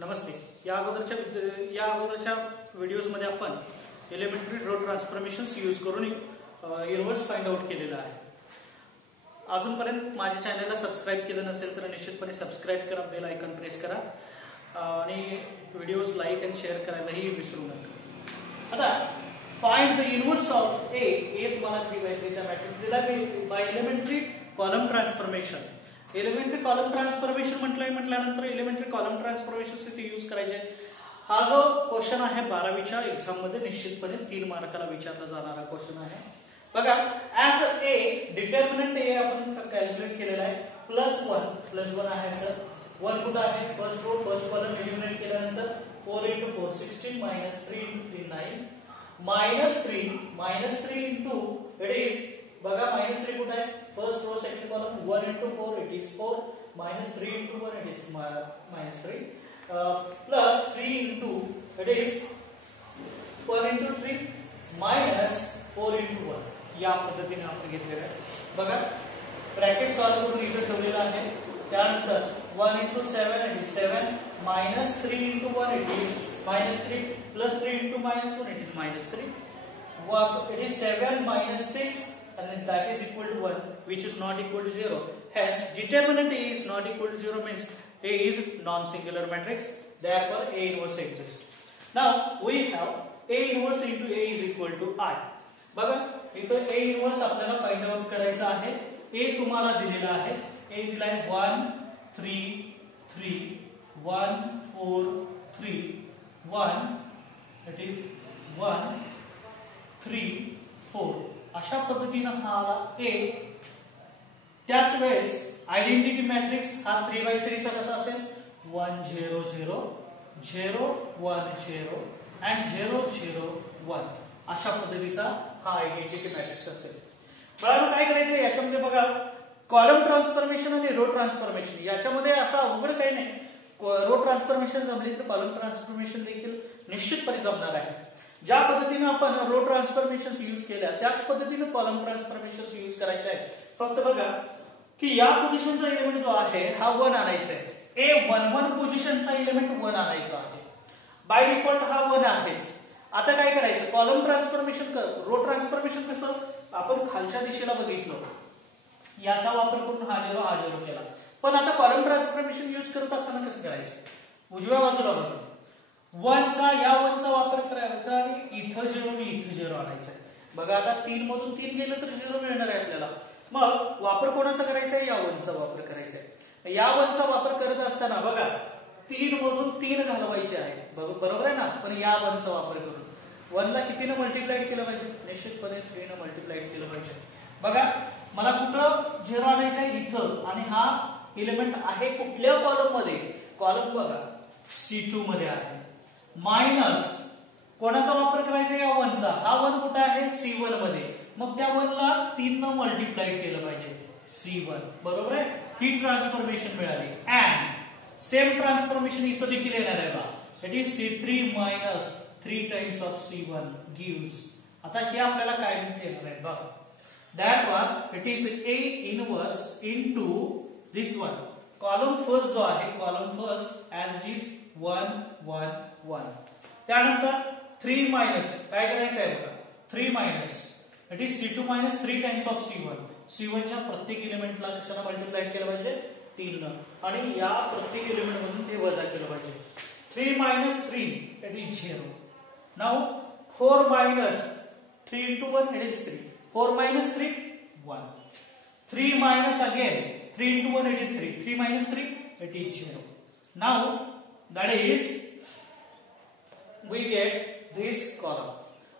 नमस्ते. या अगोदरच्या व्हिडिओजमध्ये आपण एलिमेंटरी रो ट्रान्सफॉर्मेशन्स यूज करून इनव्हर्स फाइंड आउट केलेला आहे. अजूनपर्यंत माझ्या चॅनलला सबस्क्राईब केलं नसेल तर निश्चितपणे सबस्क्राईब करा, बेल आयकॉन प्रेस करा आणि व्हिडिओज लाईक आणि शेअर करायलाही विसरू नका. आता find the inverse of A तुम्हाला 3x3 चा मॅट्रिक्स दिला by elementary column transformation. Elementary column transformation म्हटल्यानंतर एलिमेंटरी कॉलम ट्रान्सफॉर्मेशन साठी यूज करायचे. हा जो क्वेश्चन आहे 12वीच्या एक्झाम मध्ये निश्चितपणे 3 मार्काला विचारला जाणारा क्वेश्चन आहे. बघा, ऍज ए डिटर्मिनंट ए आपण कॅल्क्युलेट केलेला आहे +1 आहे सर. 1 कुठे आहे? First row first column eliminate केल्यानंतर 4 × 4 16 -3 × 3 9 -3 इट इज बघा -3 कुठे आहे? First row second column 1 × 4 it is 4 -3 × 1 it is -3 plus 3 into it is 1 into 3 minus 4 into 1. या पद्धतीने आपण घेतलेला आहे. बघा, ब्रॅकेट सॉल्व्ह करून इथे ठेवलेला आहे. त्यानंतर 1 into 7 it is 7 minus 3 into 1 it is -3 plus 3 into -1 it is -3. It is 7 minus 6 and that is equal to 1, which is not equal to 0. Hence, determinant A is not equal to 0 means A is non-singular matrix. Therefore, A inverse exists. Now we have A inverse into A is equal to I. बघा, इथं A inverse आपल्याला find out करायचा आहे. A तुम्हाला दिलेला आहे. A दिलाय 1 3 3 1 4 3 1. It is 1 3 4. अशा पद्धतीनं हा आला A. त्याच वेळेस आयडेंटिटी मॅट्रिक्स हा 3x3 चा कसा असेल? 1 0 0 0 1 0 and 0 0 1. अशा पद्धतीचा हा आयडेंटिटी मॅट्रिक्स असेल. बघा, काय करायचं याच्यामध्ये? बघा, कॉलम ट्रान्सफॉर्मेशन आणि रो ट्रान्सफॉर्मेशन याच्यामध्ये असं अवघड काही नाही. रो ट्रान्सफॉर्मेशन जमली तर कॉलम ट्रान्सफॉर्मेशन देखील निश्चितपणे जमणार आहे. ज्या पद्धतीने आपण रो ट्रान्सफॉर्मेशन यूज केल्या त्याच पद्धतीने कॉलम ट्रान्सफॉर्मेशन यूज करायचे आहे. फक्त बघा की या पोझिशनचा एलिमेंट जो आहे हा 1 आणायचा आहे. A11 पोझिशनचा एलिमेंट 1 आणायचा आहे. बाय डिफॉल्ट हा 1 आहेच. आता काय करायचं? कॉलम ट्रान्सफॉर्मेशन रो ट्रान्सफॉर्मेशन कसं आपण खालच्या दिशेला बघितलं, याचा वापर करून हा 0 केला. पण आता कॉलम ट्रान्सफॉर्मेशन यूज करत असताना कसं करायचं? उजव्या बाजूला बघा, 1 चा वापर करायचा आणि इथं 0 आणि इथं 0 आणायचा. बघा, आता 3 मधून 3 गेलं तर 0 मिळणार आहे आपल्याला. मग वापर कोणाचा करायचा आहे? या 1 चा वापर करायचा आहे. या 1 चा वापर करत असताना बघा 3 मधून 3 घालवायचे आहे. बरोबर आहे ना? पण या 1 चा वापर करून 1 ला कितीने मल्टिप्लाइड केलं पाहिजे? निश्चितपणे 3 ने मल्टिप्लाइड केलं पाहिजे. बघा, मला कुठं 0 आणायचं आहे? इथं. आणि हा एलिमेंट आहे कुठल्या कॉलम मध्ये? कॉलम बघा C2 मध्ये आहे. मायनस कोणाचा वापर करायचा? या 1 चा. हा 1 कुठे आहे? C1 मध्ये. मग त्या 1 ला 3 न मल्टिप्लाय केलं पाहिजे. C1 बरोबर आहे. ही ट्रान्सफॉर्मेशन मिळाली. अँड सेम ट्रान्सफॉर्मेशन इथं देखील येणार आहे बा. It is C3 minus 3 times of C1 gives. आता हे आपल्याला काय येणार आहे बघा. That was it is A inverse into this one. Column first जो आहे, column first as it is 1 1 1. त्यानंतर 3 मायनस काय करायचं आहे बघा? 3 minus it is C2 minus 3 times of C1. C1 च्या प्रत्येक एलिमेंटला कशाला मल्टिप्लाय केलं पाहिजे? 3 न. आणि या प्रत्येक एलिमेंट मधून ते वजा केलं पाहिजे. 3 minus 3 it is 0. Now 4 minus 3 into 1 it is 3. 4 minus 3 1. 3 minus again 3 into 1 it is 3. 3 minus 3 it is 0. Now that is we get this column.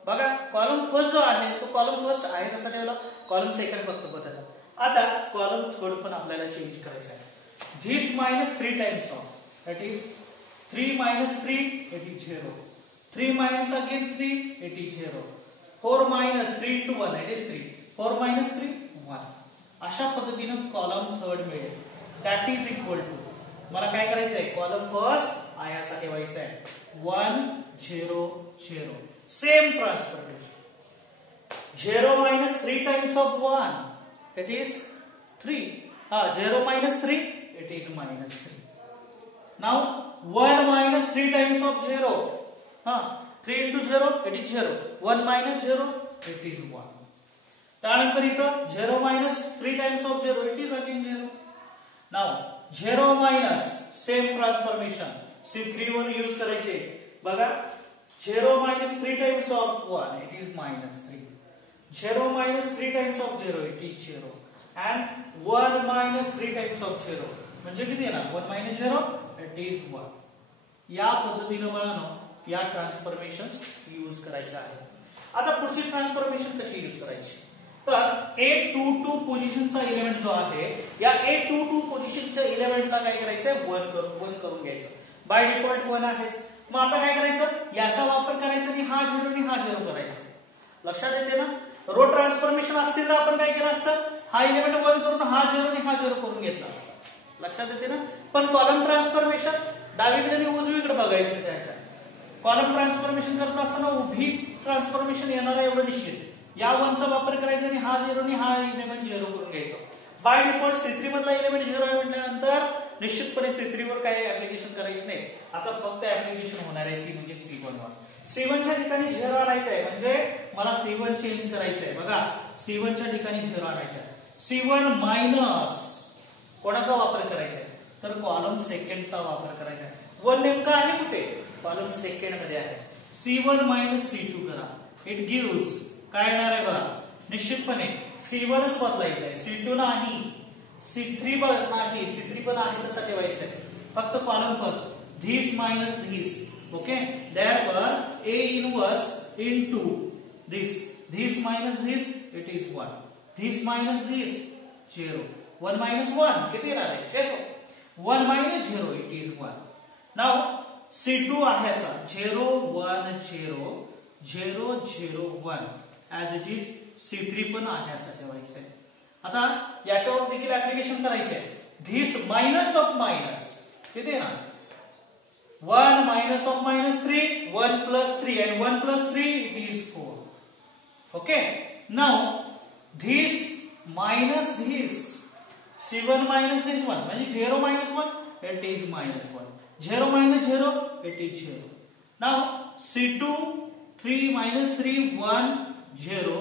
बघा, कॉलम फर्स्ट जो आहे तो कॉलम फर्स्ट आहे कसा ठेवला? कॉलम सेकंड फक्त बदलला. आता कॉलम थर्ड पण आपल्याला चेंज करायचा आहे. This minus 3 times of that is 3 minus 3 it is 0. 3 minus again 3 it is 0. 4 minus 3 into 1 it is 3. 4 minus 3 1. अशा पद्धतीनं कॉलम थर्ड मिळेल. दॅट इज इक्वल टू मला काय करायचं आहे? कॉलम फर्स्ट आहे असा ठेवायचा आहे. 1 0 0. Same transformation. 0 minus 3 times of 1 it is 3. 0 minus 3 it is -3. Now 1 minus 3 times of 0. 3 into 0 it is 0. 1 minus 0 it is 1. त्यानंतर इथं 0 minus 3 times of 0 it is again 0. Now 0 minus same transformation C3 were use करायचे. बघा 0 minus 3 times of 1 it is minus 3. 0 minus 3 times of 0 it is 0. And 1 minus 3 times of 0 म्हणजे किती येणार 1 minus 0 it is 1. या पद्धतीने मुलांनो या ट्रान्सफॉर्मेशन्स use करायचे आहे. आता पुढची ट्रान्सफॉर्मेशन कशी यूज करायची तर A22 पोझिशनचा एलिमेंट जो आहे या A22 पोझिशनच्या एलिमेंटला काय करायचंय 1 करून घ्यायचं. बाय डिफॉल्ट 1 आहेच. मग आता काय करायचं याचा वापर करायचा आणि हा 0 आणि हा 0 करायचा. लक्षात येते ना. रो ट्रान्सफॉर्मेशन असतील तर आपण काय केलं असतं हा एलिमेंट 1 करून हा 0 आणि हा 0 करून घेतला असता. लक्षात येते ना. पण कॉलम ट्रान्सफॉर्मेशन डावीकडे आणि उजवीकडे बघायचं. त्याच्या कॉलम ट्रान्सफॉर्मेशन करत असताना उभी ट्रान्सफॉर्मेशन येणार आहे एवढं निश्चित. या 1 चा वापर करायचा आणि हा 0 आणि हा एलिमेंट 0 करून घ्यायचा. बाय डिफॉल्ट C3 मधला एलिमेंट 0 आहे म्हटल्यानंतर निश्चितपणे C3 वर काही ऍप्लिकेशन करायचं नाही. आता फक्त ऍप्लिकेशन होणार आहे ती म्हणजे C1 वर. C1 च्या ठिकाणी 0 आणायचं आहे म्हणजे मला C1 चेंज करायचं आहे. बघा C1 च्या ठिकाणी 0 आणायचं आहे. C1 मायनस कोणाचा वापर करायचा आहे तर कॉलम सेकंडचा वापर करायचा आहे. 1 नेमका आहे कुठे कॉलम सेकंड मध्ये आहे. C1 मायनस C2 करा. इट गिव्स काय येणार आहे बघा निश्चितपणे C1 च बदलायचं आहे. C2 नाही C3 नाही C3 पण आहे तसा ठेवायचं आहे. फक्त column first this minus this. Okay therefore A inverse into this minus this it is 1. This minus this 0. 1 minus 1 किती येणार आहे 0. 1 minus 0 it is 1. Now C2 आहे असा 0 1 0 0 0 1 as it is. C3 पण आहे असं ठेवायचं आहे. आता याच्यावर देखील ऍप्लिकेशन करायचे आहे. धिस मायनस ऑफ मायनस किती येणार 1 minus of minus 3 1 plus 3 and 1 plus 3 it is 4. Okay. Now this minus this C1 minus this 1 म्हणजे 0 minus 1 it is minus 1. 0 minus 0 it is 0. Now C2 3 minus 3 1 0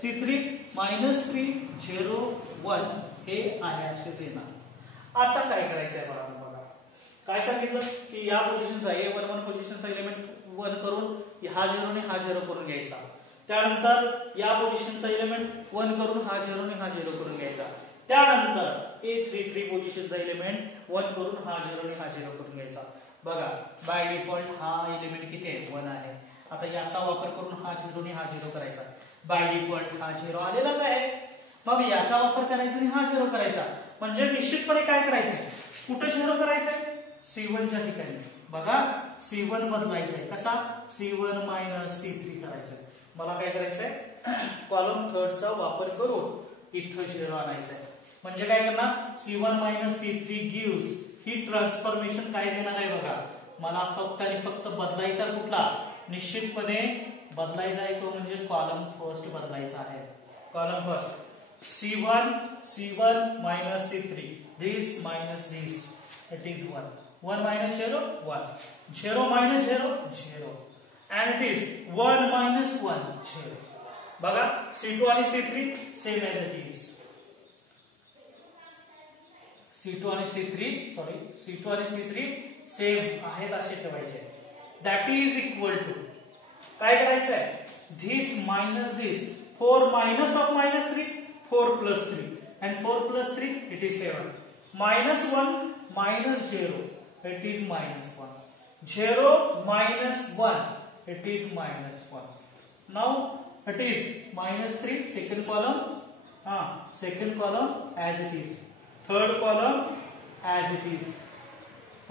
C3 minus 3 0 1 हे आहे असेच येणार. आता काय करायचं आहे बघा काय सांगितलं की या पोझिशनचा A11 पोझिशनचा एलिमेंट 1 करून हा 0 आणि हा 0 करून घ्यायचा. त्यानंतर या पोझिशनचा एलिमेंट 1 करून हा 0 आणि हा 0 करून घ्यायचा. त्यानंतर A33 पोझिशनचा एलिमेंट 1 करून हा 0 आणि हा 0 करून घ्यायचा. बघा बाय डिफॉल्ट हा एलिमेंट किती आहे 1 आहे. आता याचा वापर करून हा 0 आणि हा 0 करायचा. बाय डिफॉल्ट हा 0 आलेलाच आहे. मग याचा वापर करायचा आणि हा 0 करायचा म्हणजे निश्चितपणे काय करायचंय कुठे 0 करायचंय C1 च्या ठिकाणी. बघा C1 बदलायचा आहे कसा C1 मायनस C3 करायचंय. मला काय करायचंय कॉलम थर्डचा वापर करून इथं 0 आणायचं आहे. म्हणजे काय करणार C1 मायनस C3 गिव्स ही ट्रान्सफॉर्मेशन काय देणार आहे बघा मला फक्त आणि फक्त बदलायचा कुठला निश्चितपणे बदलायचा आहे तो म्हणजे कॉलम फर्स्ट बदलायचा आहे. Column first C1 minus C3 this minus this it is 1 1 minus 0 1 0 minus 0 0 and it is 1 minus 1 0. बघा C2 आणि C3 same as it is. C2 आणि C3 सेम आहेत असे ठेवायचे. दॅट इज इक्वल टू काय करायचं आहे this minus this 4 minus of minus 3 4 plus 3 and 4 plus 3 it is 7. Minus 1 minus 0 it is minus 1. 0 minus 1 it is minus 1. Now it is minus 3 second column as it is. Third column as it is.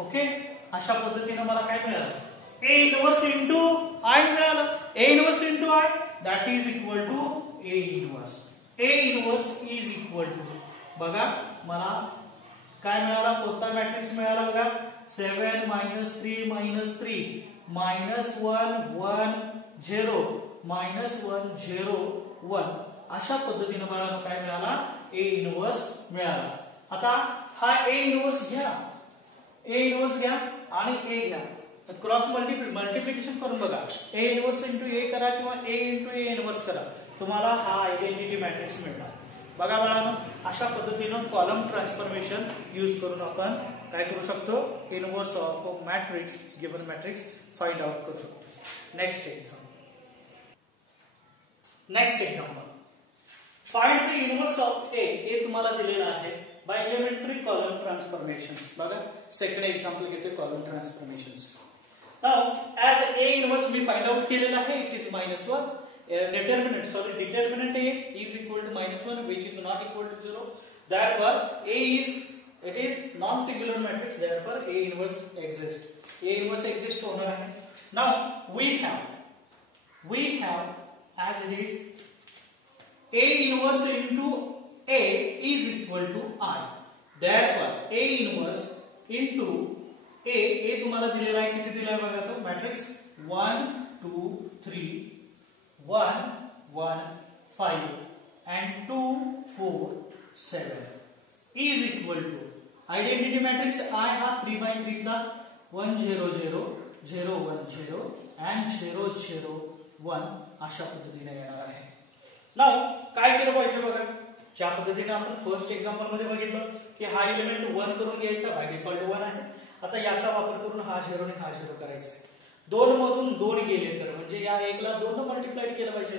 Okay. अशा पद्धतीने मला काय मिळालं A inverse into I मिळालं. A inverse into I that is equal to A inverse. A inverse is equal to बघा मला काय मिळाला कोणता मॅट्रिक्स मिळाला बघा 7 minus 3 minus 3 minus 1 1 0 minus 1 0 1 अशा पद्धतीने मला काय मिळाला A inverse मिळाला. आता हा A inverse घ्या आणि ए घ्या, क्रॉस मल्टिप्लिकेशन करून बघा, ए इनवर्स इंटू ए करा किंवा ए इंटू ए इनवर्स करा, तुम्हाला हा आयडेंटिटी मॅट्रिक्स मिळणार. बघा बाळांनो, अशा पद्धतीनं कॉलम ट्रान्सफॉर्मेशन यूज करून आपण काय करू शकतो, inverse of matrix given matrix find out करू शकतो. Next example, find the inverse of A तुम्हाला दिलेला आहे बाय एलिमेंटरी कॉलम ट्रान्सफॉर्मेशन. बघा सेकंड एक्झाम्पल घेतोय column transformation. Now as a inverse मी फाइंड आउट केलेला आहे, it is -1. Determinant A is equal to -1, which is not equal to 0. Therefore, it is non-singular matrix. Therefore, A inverse exists. A inverse exists होणार आहे. Now we have as it is A inverse into A is equal to I. Therefore, A inverse into A तुम्हाला दिलेला आहे, किती दिलाय बघा तो matrix 1 2 3 1 1 5 and 2 4 7 is equal to identity matrix I हा 3x3 चा 1 0 0 0 1 0 and 0 0 1 अशा पद्धतीने येणार आहे. नाउ काय केलं पाहिजे बघा, ज्या पद्धतीने आपण फर्स्ट एक्झाम्पल मध्ये बघितलं की हा एलिमेंट 1 करून घ्यायचा, बाय डिफॉल्ट 1 आहे. आता याचा वापर करून हा 0 आणि हा 0 करायचा. 2 मधून 2 गेले तर म्हणजे या 1 ला 2 ने मल्टिप्लाय केलं पाहिजे.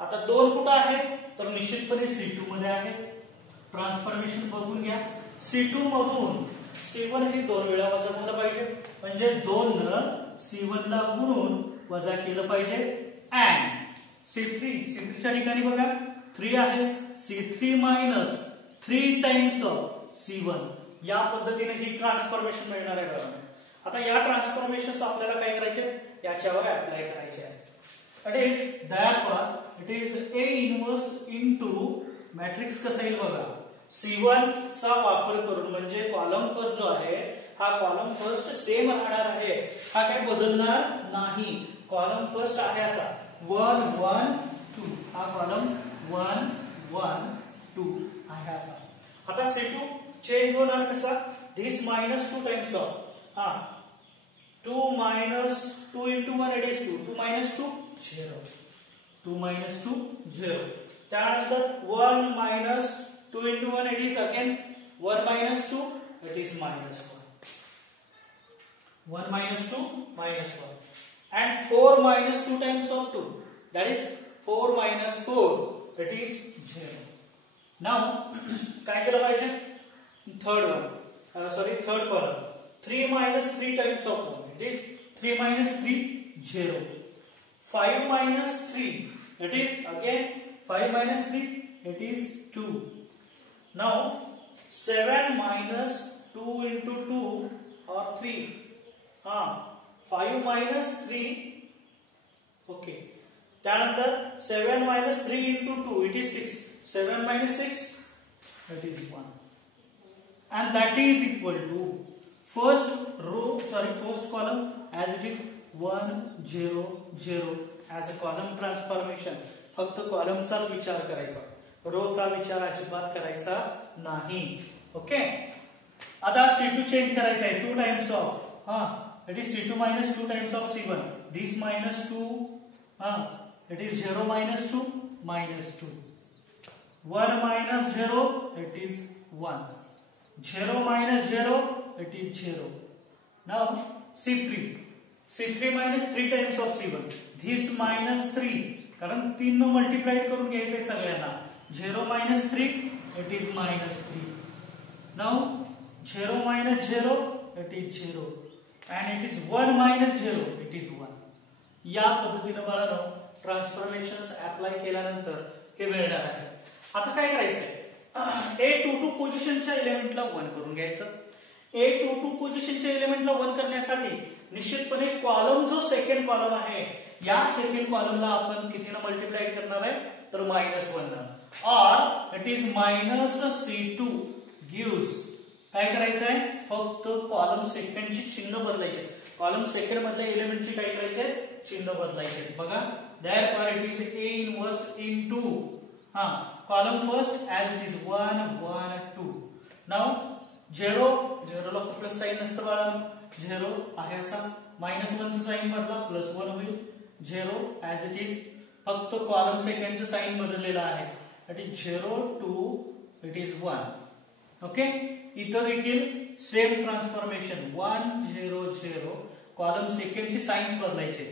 आता 2 कुठे आहे तर निश्चितपणे C2 मध्ये आहे. ट्रान्सफॉर्मेशन बघून घ्या, C2 मधून C1 हे 2 वेळा वजा झालं पाहिजे, म्हणजे 2 न C1 ला गुणून वजा केलं पाहिजे. अँड C3 च्या ठिकाणी बघा 3 आहे, C3 minus 3 times of C1 या पद्धतीने ही ट्रान्सफॉर्मेशन मिळणार आहे बघा. आता या ट्रान्सफॉर्मेशन्स आपल्याला काय करायचे, याच्यावर अप्लाय करायचे आहे. It is A inverse into matrix कसा येईल बघा, C1 चा वापर करून, म्हणजे कॉलम फर्स्ट जो आहे हा कॉलम फर्स्ट सेम राहणार आहे, हा काय बदलणार नाही. कॉलम फर्स्ट आहे असा 1 1 2, हा कॉलम 1 1 2 आहे असा. आता C2 चेंज होणार कसा, दिस -2 times of 2 minus 2 into 1 it is 2. 2 minus 2 0. 2 minus 2 0. त्यानंतर 1 minus 2 into 1 it is again 1 minus 2 it is -1. 1 minus 2 minus 1. And 4 minus 2 times of 2, that is 4 minus 4 it is 0. Now काय केलं पाहिजे, third column 3 minus 3 times of 1, it is 3 minus 3 0. 5 minus 3 it is again 5 minus 3 it is 2. Now 7 minus 2 into 2 or 3, 5 minus 3, okay. त्यानंतर 7 minus 3 into 2 it is 6. 7 minus 6 that is 1, and that is equal to first column as it is 1 0 0 as a column transformation. फक्त कॉलमचाच विचार करायचा, रोचा विचार अजिबात करायचा नाही. Okay. आता C2 change करायचा आहे 2 times of it is C2 minus 2 times of C1. This minus 2 it is 0 minus 2 minus 2. 1 minus 0 it is 1. 0 minus 0 it is 0. Now C3 minus 3 times of C1. This minus 3, कारण 3 no multiply करून घ्यायचंय सगळ्यांना. 0 minus 3 it is minus 3. Now 0 minus 0 it is 0 and it is 1 minus 0 it is 1. या पद्धतीने बाळांनो ट्रान्सफॉर्मेशन्स apply केल्यानंतर हे मिळणार आहे. आता काय करायचंय, A22 पोझिशनच्या एलिमेंटला 1 करून घ्यायचं. A22 पोझिशनच्या एलिमेंटला 1 करण्यासाठी निश्चितपणे कॉलम जो सेकंड कॉलम आहे या सेकंड कॉलमला आपण कितीने मल्टिप्लाय करणार आहे तर -1 ने, और इट इज -C2 गिव्स काय करायचं आहे, फक्त कॉलम सेकंडची चिन्ह बदलायचे. कॉलम सेकंड मधल्या एलिमेंटची काय करायचे, चिन्ह बदलायचे. बघा therefore it is A inverse into column first as it is 1 1 2. Now 0 ला प्लस साइन नसतं बाळा, 0 आहे असा, -1 चा साइन बदला +1 होईल, 0 ॲज इट इज. फक्त कॉलम सेकंडचं साइन बदललेलं आहे, that is 0 2 it is 1. Okay, इथं देखील सेम ट्रान्सफॉर्मेशन 1 0 0. कॉलम सेकंडची साइन्स बदलायचे,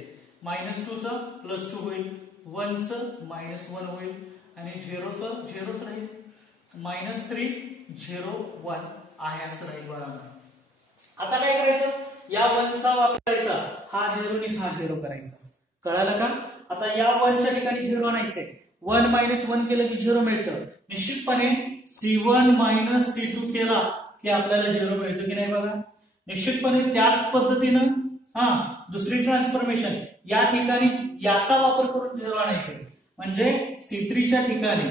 -2 चा +2 होईल, 1 चं -1 होईल आणि 0 चं 0च राहील, -3 0 1 आहे असं राहील बघा. आता काय करायचं, या 1 चा वापरायचा, हा 0 आणि हा 0 करायचा. कळालं का? आता या 1 च्या ठिकाणी 0 आणायचंय, 1 - 1 केलं की 0 मिळतं. निश्चितपणे C1 - C2 केला की आपल्याला 0 मिळतो की नाही बघा. निश्चितपणे त्याच पद्धतीनं दुसरी ट्रान्सफॉर्मेशन, या ठिकाणी याचा वापर करून 0 आणायचे, म्हणजे C3 च्या ठिकाणी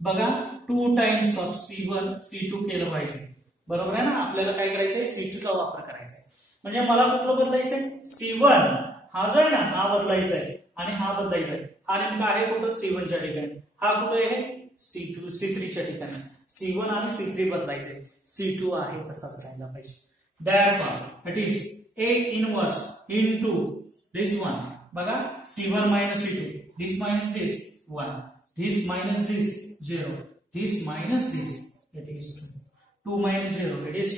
बघा 2 टाइम्स ऑफ C1 C2 केलं पाहिजे. बरोबर आहे ना? आपल्याला काय करायचंय, C2 चा वापर करायचा आहे. म्हणजे मला कुठलं बदलायचंय, C1 हा जो आहे ना हा बदलायचा आहे आणि हा बदलायचा आहे. हा नेमका आहे कुठं, C1 च्या ठिकाणी. हा कुठे आहे, C3 च्या ठिकाणी. C1 आणि C3 बदलायचे, C2 आहे तसाच राहिला पाहिजे. Therefore it is A inverse into this one. बघा C1 - C2, this minus this 1, this minus this 0, this minus this it is 2. 2 minus 0 it is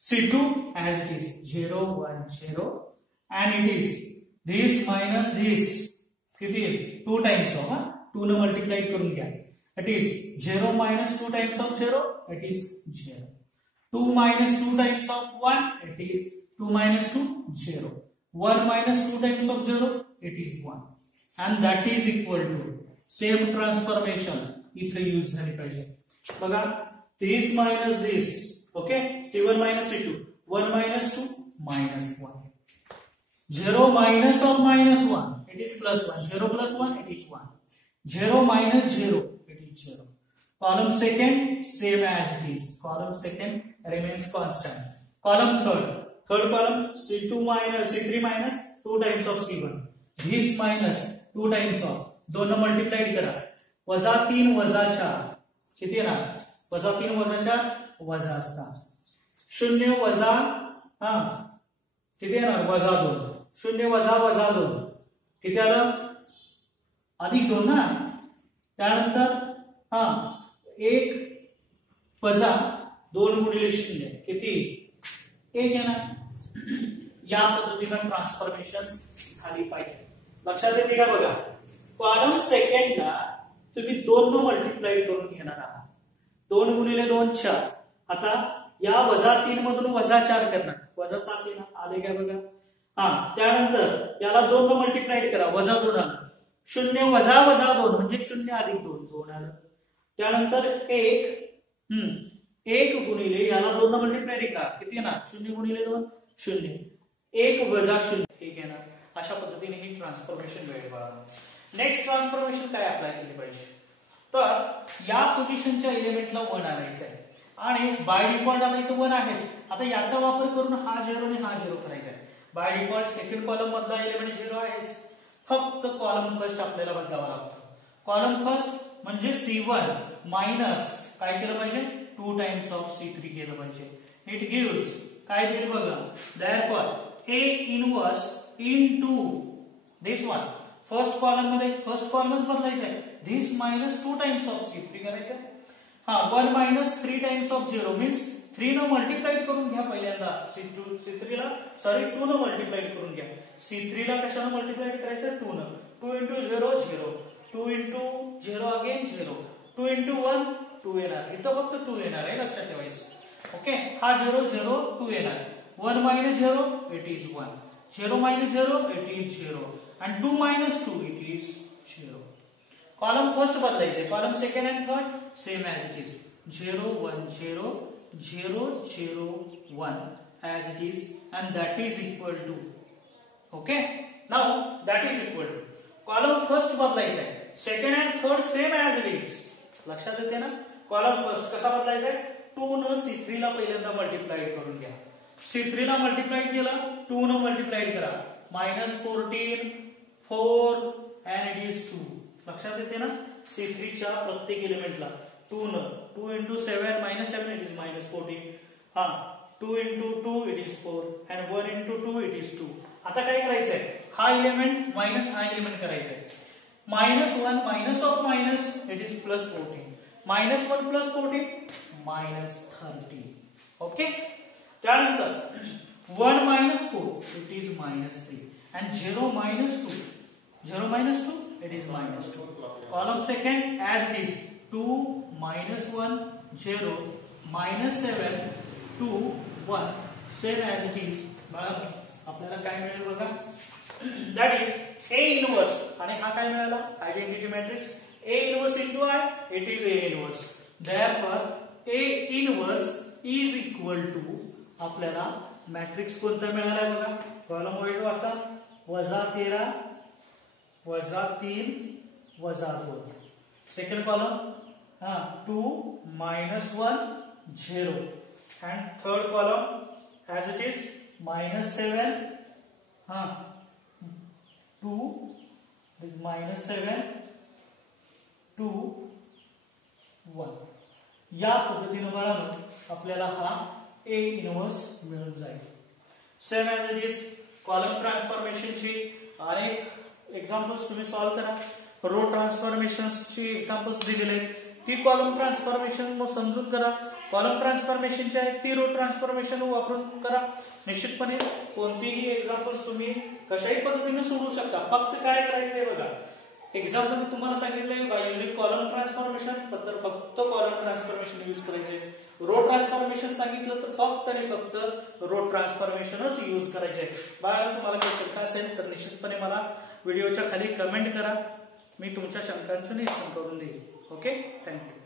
C2 as it is 0 1 0, and it is this minus this किती 2 times of 2 ने multiply करून घ्या. It is 0 minus 2 times of 0, it is 0. 2 minus 2 times of 1, it is 2 minus 2 0. 1 minus 2 times of 0, it is 1. And that is equal to same transformation इथे use झाली पाहिजे बघा. this minus this, okay, C1 minus C2, 1 minus 2 minus 1. 0 minus of -1, it is +1. 0 plus 1, it is 1. 0 minus 0, it is 0. Column second same as it is. Column second remains constant. Column third column C2 minus C3 minus 2 times of C1. This minus 2 times of, दोन multiplied करा, -3 - 4 किती येणार, -3 - 4 -6. 0 वजा किती येणार, -2. 0 - 2 किती आलं, +2 ना. त्यानंतर 1 वजा 2 गुणिले 0 किती, 1 येणार. या पद्धतीनं ट्रान्सफॉर्मेशन झाली पाहिजे. लक्षात येते का बघा. कॉलम सेकंडला तुम्ही 2 ने मल्टिप्लाय करून घेणार आहात. 2 गुणिले 2 4. आता या -3 मधून -4 करणार, -7 येणार. आले काय बघा. त्यानंतर याला 2 ने मल्टिप्लाय करा, -2 आलं. 0 वजा 2 म्हणजे 0 अधिक 2 2 आलं. त्यानंतर 1 गुणिले याला 2 ने मल्टिप्लाय करा, किती येणार, 0 गुणिले 2 0. 1 वजा 0 1 येणार. अशा पद्धतीने ही ट्रान्सफॉर्मेशन वेळ बघा. नेक्स्ट ट्रान्सफॉर्मेशन काय अप्लाय केली पाहिजे, तर या पोझिशनच्या एलिमेंटला 1 आणायचं आहे आणि बाय डिफॉल्ट आता इथं 1 आहेच. आता याचा वापर करून हा 0 आणि हा 0 करायचा आहे. बाय डिफॉल्ट सेकंड कॉलम मधला एलिमेंट 0 आहेच, फक्त कॉलम फर्स्ट आपल्याला बदलावा लागतो. कॉलम फर्स्ट म्हणजे C1 मायनस काय केलं पाहिजे, 2 टाइम्स ऑफ C3 केलं पाहिजे. इट गिव्स काय देईल बघा. Therefore A inverse into this one. First column मध्ये फर्स्ट कॉलमच बदलायचा आहे. this minus 2 times of C3 करायचं आहे. 1 minus 3 times of 0 means 3 ने मल्टिप्लाय करून घ्या पहिल्यांदा. C3 ला 2 ने मल्टिप्लाय करून घ्या. C3 ला कशाने मल्टिप्लाय करायचं, 2 ने. 2 into 0 0, 2 into 0 again 0, 2 into 1 2 येणार. इथं फक्त 2 येणार आहे, लक्षात ठेवायचं. ओके, हा 0 0 2 येणार. 1 minus 0 it is 1, 0 minus 0 it is 0, and 2 minus 2 it is 0. Column first बदलायचे, column second and third same as it is. 0 1 0 0 0 1 as it is, and that is equal to. Okay, now that is equal to. Column first बदलायचा आहे, second and third same as it is. लक्षात येते ना. Column first कसा बदलायचा आहे, 2 ने C3 ला पहिल्यांदा मल्टिप्लाय करून घ्या. C3 ला मल्टिप्लाय केला, 2 ने मल्टिप्लाय करा, -14 4 and it is 2. लक्षात येते ना. C3 च्या प्रत्येक एलिमेंटला 2 ने, 2 into 7 -7 it is -14. 2 into 2 it is 4 and 1 into 2 it is 2. आता काय करायचंय, हा एलिमेंट मायनस हा एलिमेंट करायचंय. -1 minus of minus it is plus 14. -1 plus 14 minus 30. Okay. त्यानंतर 1 minus 4 it is minus 3 and 0 minus 2 it is minus 2. Column second as it is 2 minus 1 0 minus 7 2 1 same as it is. बघा आपल्याला काय मिळेल बघा, that is A inverse आणि हा काय मिळाला identity matrix A inverse into I, it is A inverse. Therefore A inverse is equal to आपल्याला मॅट्रिक्स कोणता मिळाला बघा, कॉलम वाईज वाचा, -13 -3 -2. Second column 2 -1 0 and third column as it is -7 2 is -7 2 1. या पद्धतीने बाळांनो आपल्याला हा A इनवर्स मिळून जाईल. Same as it is column ट्रान्सफॉर्मेशनची अनेक एक्झाम्पल्स तुम्ही सॉल्व करा. रो ट्रान्सफॉर्मेशनची एक्झाम्पल्स दिलेले आहेत, ती कॉलम ट्रान्सफॉर्मेशन समजून करा. कॉलम ट्रान्सफॉर्मेशनची आहे ती रो ट्रान्सफॉर्मेशन वापरून करा. निश्चितपणे कोणतीही एक्झाम्पल्स तुम्ही कशाही पद्धतीने सोडवू शकता. फक्त काय करायचंय बघा, एक्झाम्पल मी तुम्हाला सांगितलंय बघा, युजिंग कॉलम ट्रान्सफॉर्मेशन तर फक्त कॉलम ट्रान्सफॉर्मेशन यूज करायचे. रो ट्रान्सफॉर्मेशन सांगितलं तर फक्त आणि फक्त रो ट्रान्सफॉर्मेशनच यूज करायचे. बाळा तुम्हाला काही शंका असेल तर निश्चितपणे मला व्हिडिओच्या खाली कमेंट करा, मी तुमच्या शंकांचं निरसन करून देईन. Okay, thank you.